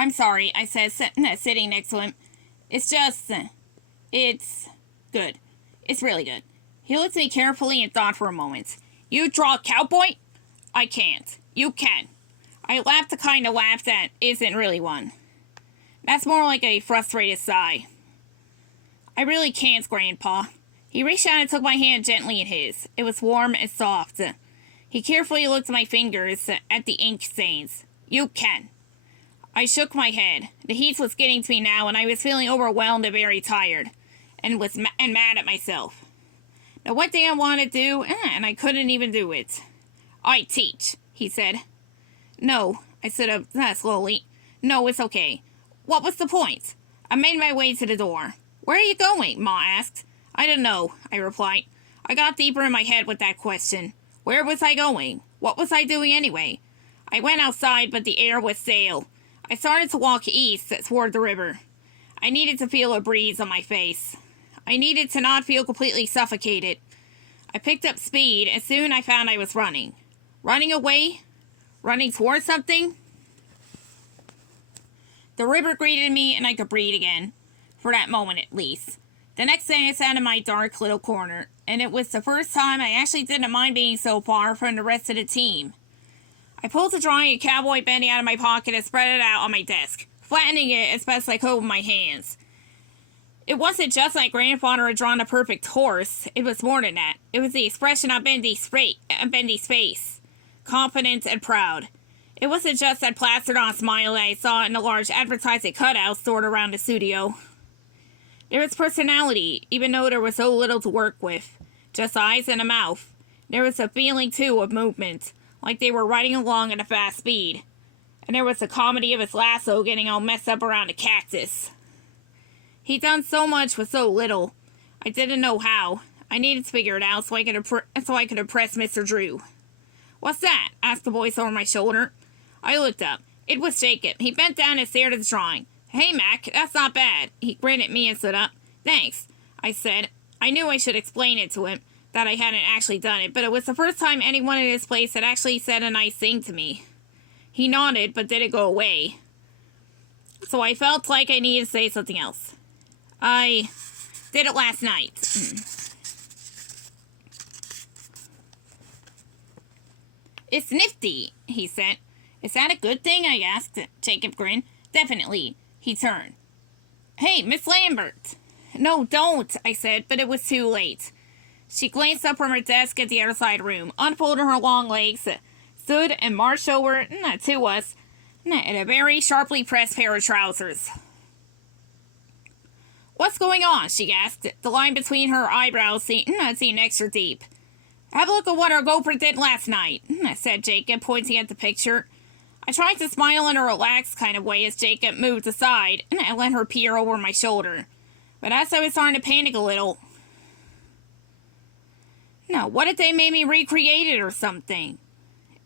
I'm sorry, I said, sitting next to him. It's just, it's good. It's really good. He looked at me carefully and thought for a moment. You draw a cowboy? I can't. You can. I laughed the kind of laugh that isn't really one. That's more like a frustrated sigh. I really can't, Grandpa. He reached out and took my hand gently in his. It was warm and soft. He carefully looked at my fingers, at the ink stains. You can. I shook my head. The heat was getting to me now, and I was feeling overwhelmed and very tired, and mad at myself. Now, what thing I wanted to do, and I couldn't even do it. I teach, he said. No, I stood up slowly. No, it's okay. What was the point? I made my way to the door. Where are you going? Ma asked. I don't know, I replied. I got deeper in my head with that question. Where was I going? What was I doing anyway? I went outside, but the air was stale. I started to walk east toward the river. I needed to feel a breeze on my face. I needed to not feel completely suffocated. I picked up speed, and soon I found I was running. Running away? Running towards something? The river greeted me, and I could breathe again. For that moment, at least. The next day, I sat in my dark little corner, and it was the first time I actually didn't mind being so far from the rest of the team. I pulled the drawing of Cowboy Bendy out of my pocket and spread it out on my desk, flattening it as best I could with my hands. It wasn't just like Grandfather had drawn a perfect horse. It was more than that. It was the expression on Bendy's face, confident and proud. It wasn't just that plastered-on smile that I saw in the large advertising cutouts stored around the studio. There was personality, even though there was so little to work with. Just eyes and a mouth. There was a feeling, too, of movement, like they were riding along at a fast speed. And there was the comedy of his lasso getting all messed up around a cactus. He'd done so much with so little. I didn't know how. I needed to figure it out so I could impress Mr. Drew. What's that? Asked the voice over my shoulder. I looked up. It was Jacob. He bent down and stared at the drawing. Hey, Mac, that's not bad. He grinned at me and stood up. Thanks, I said. I knew I should explain it to him, that I hadn't actually done it, but it was the first time anyone in his place had actually said a nice thing to me. He nodded, but didn't go away. So I felt like I needed to say something else. I did it last night. It's nifty, he said. Is that a good thing? I asked. Jacob grinned. Definitely. He turned. Hey, Miss Lambert. No, don't, I said, but it was too late. She glanced up from her desk at the other side room, unfolded her long legs, stood and marched over to us in a very sharply pressed pair of trousers. What's going on? She asked, the line between her eyebrows seemed extra deep. Have a look at what our gopher did last night, said Jacob, pointing at the picture. I tried to smile in a relaxed kind of way as Jacob moved aside, and I let her peer over my shoulder. But as I was starting to panic a little... No, what if they made me recreate it or something?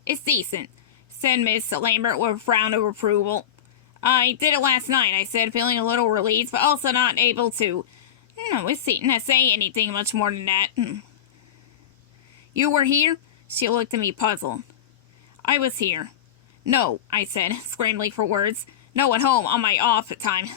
It's decent, said Miss Lambert with a frown of approval. I did it last night, I said, feeling a little relieved, but also not able to say anything much more than that. You were here? She looked at me puzzled. I was here. No, I said, scrambling for words. No, at home, on my off time.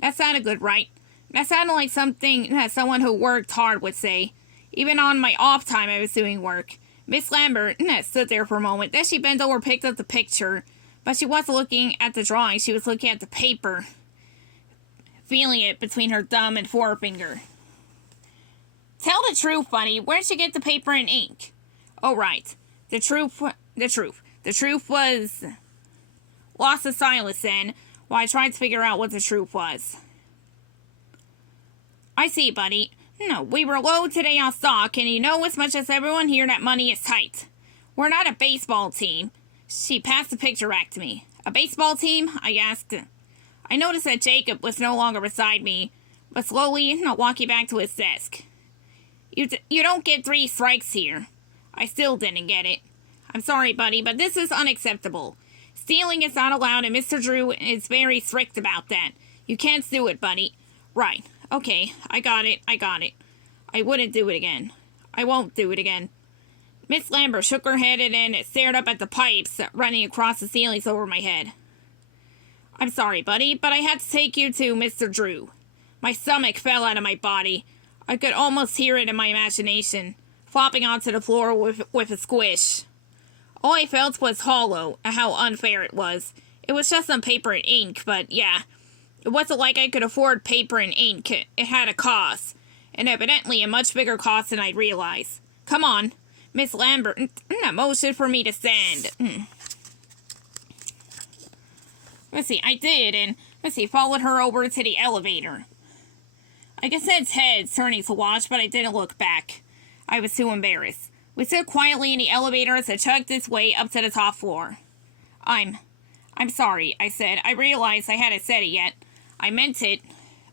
That sounded good, right? That sounded like something that someone who worked hard would say. Even on my off time, I was doing work. Miss Lambert stood there for a moment. Then she bent over and picked up the picture. But she wasn't looking at the drawing. She was looking at the paper, feeling it between her thumb and forefinger. Tell the truth, Bunny. Where'd you get the paper and ink? Oh, right. The truth was... Lost the silence then, while I tried to figure out what the truth was. I see, Buddy. No, we were low today on stock, and you know as much as everyone here that money is tight. We're not a baseball team. She passed the picture back to me. A baseball team? I asked. I noticed that Jacob was no longer beside me, but slowly walking back to his desk. You don't get 3 strikes here. I still didn't get it. I'm sorry, Buddy, but this is unacceptable. Stealing is not allowed, and Mr. Drew is very strict about that. You can't do it, Buddy. Right. Okay, I got it. I wouldn't do it again. I won't do it again. Miss Lambert shook her head and then stared up at the pipes running across the ceilings over my head. I'm sorry, buddy, but I had to take you to Mr. Drew. My stomach fell out of my body. I could almost hear it in my imagination, flopping onto the floor with a squish. All I felt was hollow, and how unfair it was. It was just some paper and ink, but yeah. It wasn't like I could afford paper and ink. It had a cost, and evidently a much bigger cost than I'd realized. Come on, Miss Lambert, motion for me to stand. Let's see, I did, and followed her over to the elevator. I could sense heads turning to watch, but I didn't look back. I was too embarrassed. We stood quietly in the elevator as it chugged its way up to the top floor. I'm sorry, I said. I realized I hadn't said it yet. I meant it,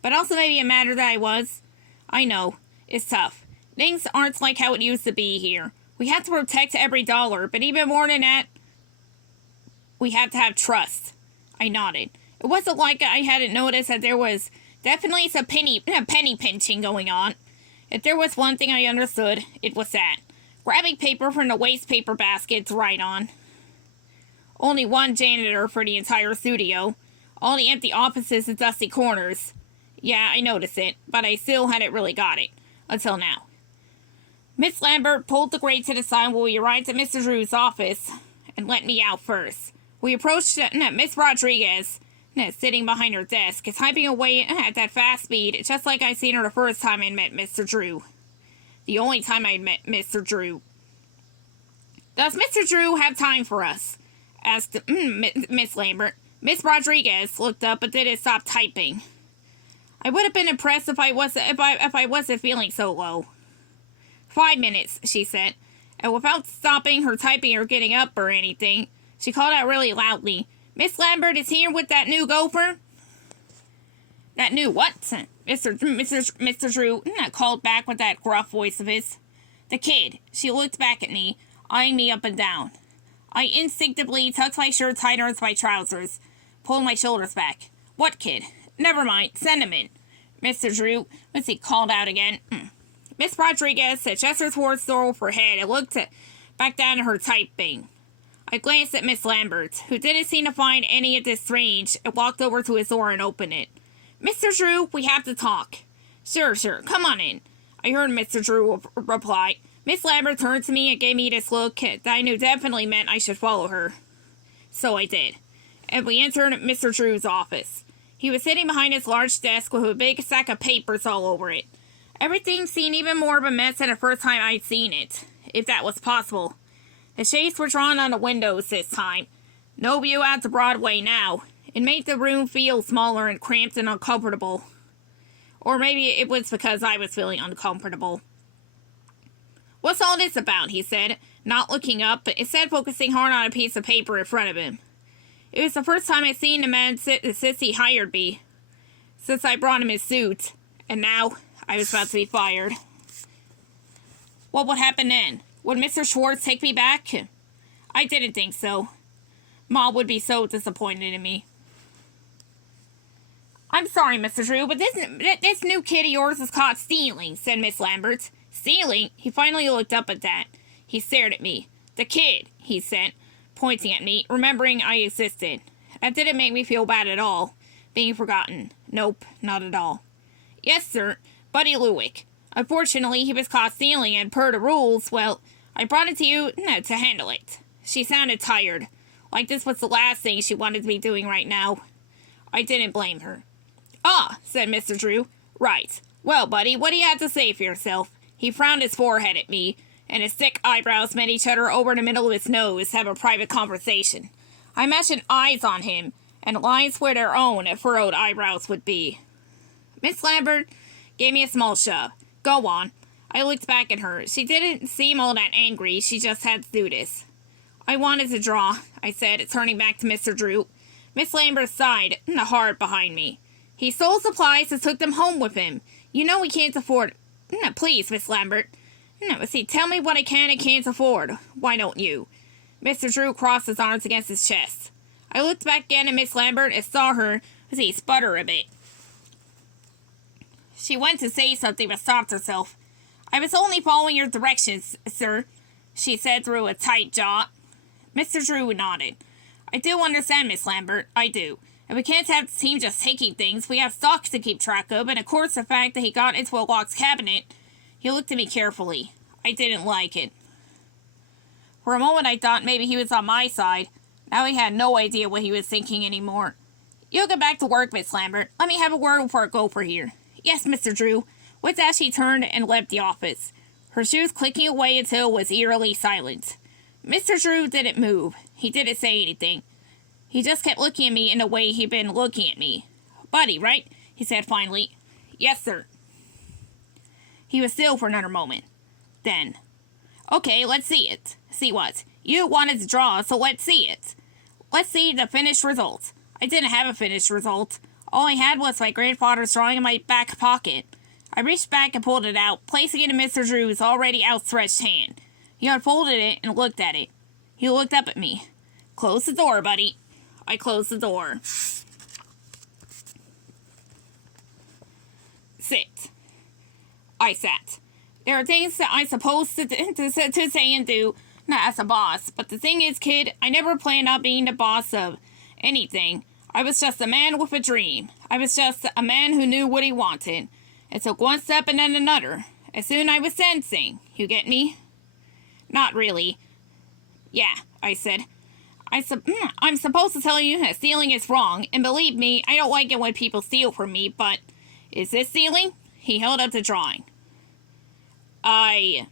but also maybe it mattered that I was. I know. It's tough. Things aren't like how it used to be here. We have to protect every dollar, but even more than that, we have to have trust. I nodded. It wasn't like I hadn't noticed that there was definitely some penny pinching going on. If there was one thing I understood, it was that. Grabbing paper from the waste paper basket to write on. Only one janitor for the entire studio. All the empty offices and dusty corners. Yeah, I noticed it, but I still hadn't really got it. Until now. Miss Lambert pulled the grate to the side while we arrived at Mr. Drew's office and let me out first. We approached Miss Rodriguez, sitting behind her desk, typing away at that fast speed, just like I'd seen her the first time I met Mr. Drew. The only time I'd met Mr. Drew. Does Mr. Drew have time for us? Asked Miss Lambert. Miss Rodriguez looked up but didn't stop typing. I would have been impressed if I wasn't feeling so low. 5 minutes, she said, and without stopping her typing or getting up or anything, she called out really loudly, Miss Lambert is here with that new gopher? That new what? Mr. Drew called back with that gruff voice of his. The kid. She looked back at me, eyeing me up and down. I instinctively tucked my shirt tighter into my trousers, pulled my shoulders back. What kid? Never mind, send him in. Mr. Drew, called out again. Miss Rodriguez gestured towards the door with her head and looked back down at her typing. I glanced at Miss Lambert, who didn't seem to find any of this strange, and walked over to his door and opened it. Mr. Drew, we have to talk. Sure, come on in. I heard Mr. Drew reply. Miss Lambert turned to me and gave me this look that I knew definitely meant I should follow her. So I did. And we entered Mr. Drew's office. He was sitting behind his large desk with a big stack of papers all over it. Everything seemed even more of a mess than the first time I'd seen it, if that was possible. The shades were drawn on the windows this time. No view out to Broadway now. It made the room feel smaller and cramped and uncomfortable. Or maybe it was because I was feeling uncomfortable. What's all this about? He said, not looking up, but instead focusing hard on a piece of paper in front of him. It was the first time I'd seen the man since he hired me. Since I brought him his suit. And now, I was about to be fired. What would happen then? Would Mr. Schwartz take me back? I didn't think so. Mom would be so disappointed in me. I'm sorry, Mr. Drew, but this new kid of yours is caught stealing, said Miss Lambert. Stealing? He finally looked up at that. He stared at me. The kid, he said, pointing at me, remembering I existed. That didn't make me feel bad at all. Being forgotten. Nope, not at all. Yes, sir, Buddy Lewick. Unfortunately, he was caught stealing, and per the rules, well, I brought it to you to handle it. She sounded tired, like this was the last thing she wanted to be doing right now. I didn't blame her. Ah, said Mr. Drew. Right. Well, Buddy, what do you have to say for yourself? He frowned his forehead at me, and his thick eyebrows met each other over the middle of his nose to have a private conversation. I imagined eyes on him, and lines where their own furrowed eyebrows would be. Miss Lambert gave me a small shove. Go on. I looked back at her. She didn't seem all that angry. She just had to do this. I wanted to draw, I said, turning back to Mr. Drew. Miss Lambert sighed, hard behind me. He stole supplies and took them home with him. You know we can't afford... Please, Miss Lambert. Tell me what I can and can't afford. Why don't you? Mr. Drew crossed his arms against his chest. I looked back again at Miss Lambert and saw her sputter a bit. She went to say something but stopped herself. I was only following your directions, sir, she said through a tight jaw. Mr. Drew nodded. I do understand, Miss Lambert. I do. And we can't have the team just taking things. We have stocks to keep track of, and of course the fact that he got into a locked cabinet. He looked at me carefully. I didn't like it. For a moment I thought maybe he was on my side. Now he had no idea what he was thinking anymore. You'll get back to work, Miss Lambert. Let me have a word before I go for here. Yes, Mr. Drew. With that she turned and left the office, her shoes clicking away until it was eerily silent. Mr. Drew didn't move. He didn't say anything. He just kept looking at me in the way he'd been looking at me. Buddy, right? He said finally. Yes, sir. He was still for another moment. Then, okay, let's see it. See what? You wanted to draw, so let's see it. Let's see the finished result. I didn't have a finished result. All I had was my grandfather's drawing in my back pocket. I reached back and pulled it out, placing it in Mr. Drew's already outstretched hand. He unfolded it and looked at it. He looked up at me. Close the door, buddy. I closed the door. Sit. I sat. There are things that I'm supposed to say and do, not as a boss. But the thing is, kid, I never planned on being the boss of anything. I was just a man with a dream. I was just a man who knew what he wanted. It took one step and then another. As soon I was sensing. You get me? Not really. Yeah, I said. I'm supposed to tell you that stealing is wrong, and believe me, I don't like it when people steal from me, but... Is this stealing? He held up the drawing. I